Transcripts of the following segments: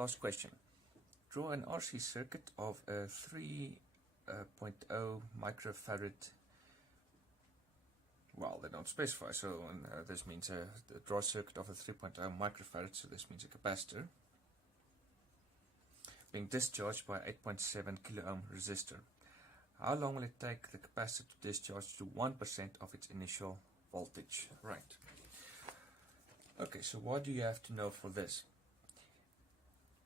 Last question. Draw an RC circuit of a 3.0 microfarad. Well, they don't specify, so this means draw a circuit of a 3.0 microfarad, so this means a capacitor, being discharged by 8.7 kilo ohm resistor. How long will it take the capacitor to discharge to 1% of its initial voltage? Right. Okay, so what do you have to know for this?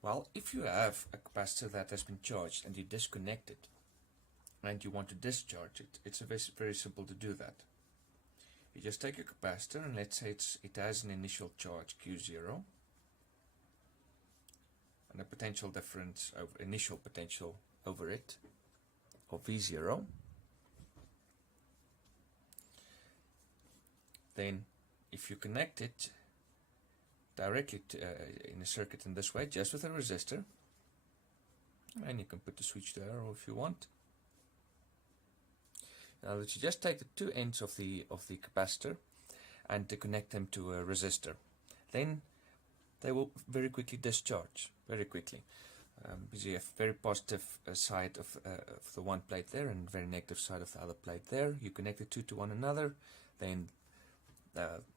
Well, if you have a capacitor that has been charged and you disconnect it and you want to discharge it, it's very simple to do that. You just take your capacitor and let's say it has an initial charge Q0 and a potential difference over initial potential over it of V0. Then if you connect it directly to, in a circuit in this way, just with a resistor, and you can put the switch there or if you want. Now that you just take the two ends of the capacitor and to connect them to a resistor, then they will very quickly discharge, very quickly, because you have very positive side of the one plate there and very negative side of the other plate there. You connect the two to one another, then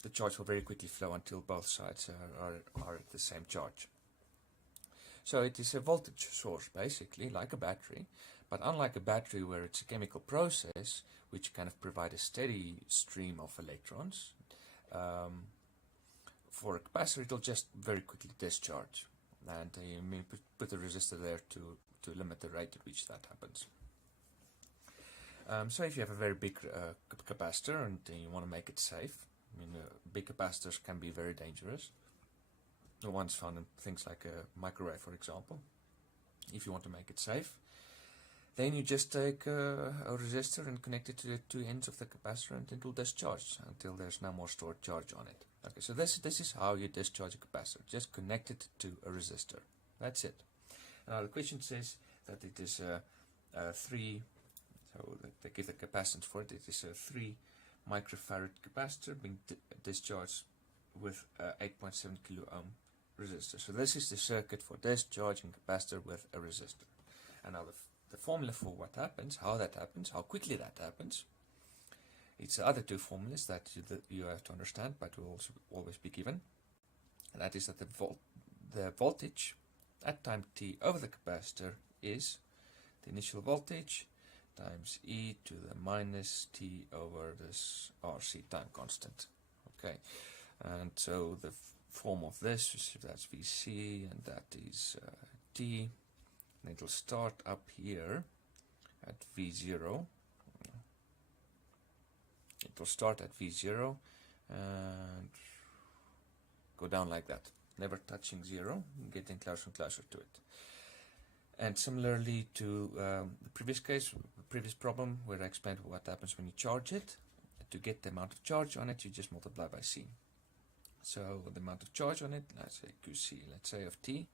the charge will very quickly flow until both sides are at the same charge. So it is a voltage source, basically, like a battery, but unlike a battery where it's a chemical process which kind of provide a steady stream of electrons, for a capacitor it will just very quickly discharge, and you may put a resistor there to limit the rate at which that happens. So if you have a very big capacitor and you want to make it safe, I mean, big capacitors can be very dangerous. The ones found in things like a microwave, for example. If you want to make it safe, then you just take a resistor and connect it to the two ends of the capacitor, and it will discharge until there's no more stored charge on it. Okay, so this is how you discharge a capacitor. Just connect it to a resistor. That's it. Now the question says that it is a 3, so they give the capacitance for it. It is a 3 microfarad capacitor being discharged with 8.7 kilo ohm resistor. So this is the circuit for discharging capacitor with a resistor. And now the formula for what happens, how that happens, how quickly that happens, it's the other two formulas that you have to understand, but will also always be given. And that is that the voltage at time t over the capacitor is the initial voltage times e to the minus t over this RC time constant. Okay, and so the form of this is, that's Vc, and that is t, and it will start up here at V0. It will start at V0 and go down like that, never touching 0, getting closer and closer to it. And similarly to the previous case, the previous problem where I explained what happens when you charge it, to get the amount of charge on it, you just multiply by C. So the amount of charge on it, let's say Qc, let's say of t,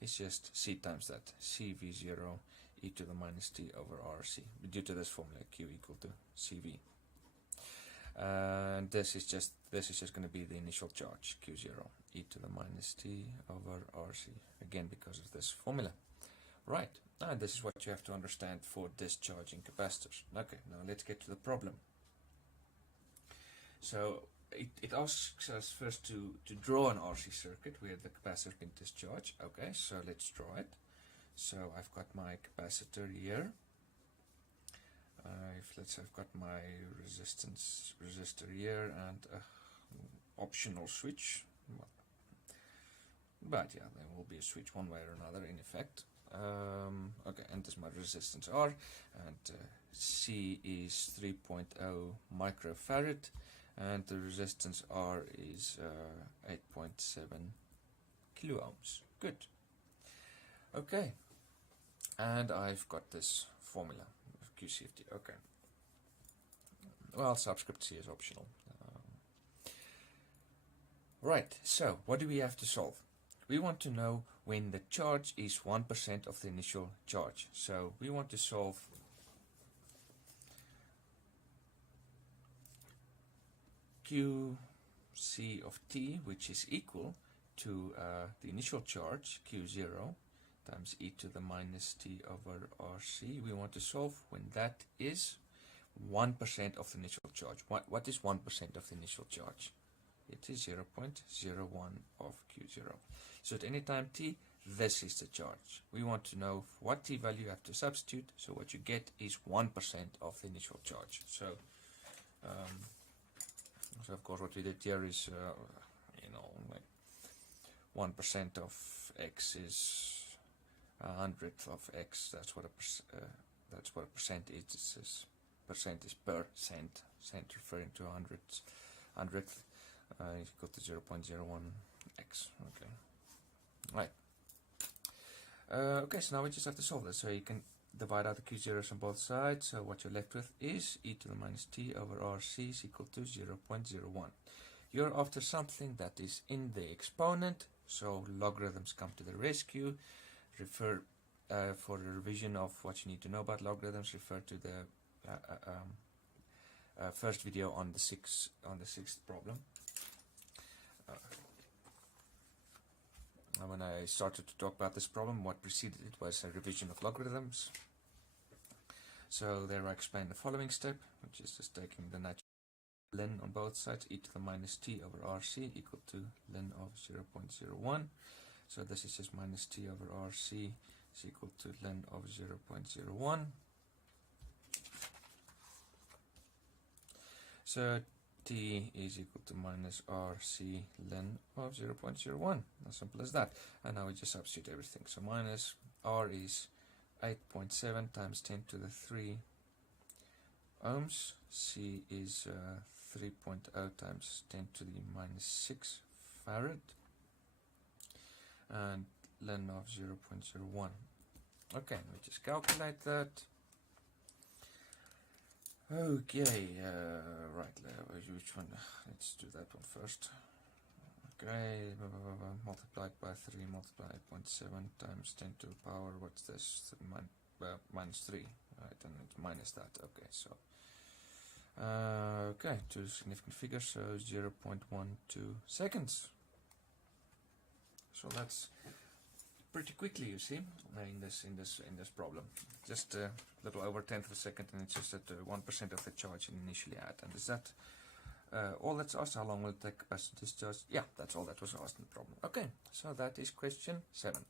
is just C times that, CV0 e to the minus t over RC, due to this formula, Q equal to CV. And this is just going to be the initial charge, Q0 e to the minus t over RC, again because of this formula. Right, and this is what you have to understand for discharging capacitors. Okay, now let's get to the problem. So it asks us first to draw an RC circuit where the capacitor has been discharged. Okay, so let's draw it. So I've got my capacitor here. Let's say I've got my resistor here and an optional switch. But yeah, there will be a switch one way or another in effect. Okay, and this is my resistance R, and C is 3.0 microfarad, and the resistance R is 8.7 kilo ohms. Good. Okay, and I've got this formula of QCFT. Okay. Well, subscript C is optional. Right, so what do we have to solve? We want to know when the charge is 1% of the initial charge. So we want to solve QC of t, which is equal to the initial charge, Q0, times e to the minus t over RC. We want to solve when that is 1% of the initial charge. What is 1% of the initial charge? It is 0.01 of Q0. So at any time t, this is the charge. We want to know what t value you have to substitute, so what you get is 1% of the initial charge. So, so of course what we did here is, like 1% of x is 100th of x. That's what a percent is. It says percent is per cent. Cent referring to hundredth. Equal to 0.01x. Okay. Right. Okay, so now we just have to solve this. So you can divide out the Q0s on both sides. So what you're left with is e to the minus t over RC is equal to 0.01. You're after something that is in the exponent, so logarithms come to the rescue. Refer for a revision of what you need to know about logarithms, refer to the first video on the sixth problem. When I started to talk about this problem, what preceded it was a revision of logarithms. So there I explained the following step, which is just taking the natural ln on both sides, e to the minus t over RC equal to ln of 0.01. So this is just minus t over RC is equal to ln of 0.01. So t is equal to minus RC ln of 0.01. As simple as that. And now we just substitute everything. So minus R is 8.7 times 10 to the 3 ohms. C is 3.0 times 10 to the minus 6 farad. And ln of 0.01. Okay, we just calculate that. Okay, right, which one? Let's do that one first. Okay, multiplied by 3, multiplied 0.7 times 10 to the power, what's this? Minus 3, right, and it's minus that, okay, so. Okay, two significant figures, so 0.12 seconds. So that's pretty quickly, you see, in this problem. Just a little over 1/10 of a second, and it's just at 1% of the charge initially had. And is that all that's asked? How long will it take capacity discharge? Yeah, that's all that was asked in the problem. Okay, so that is question 7.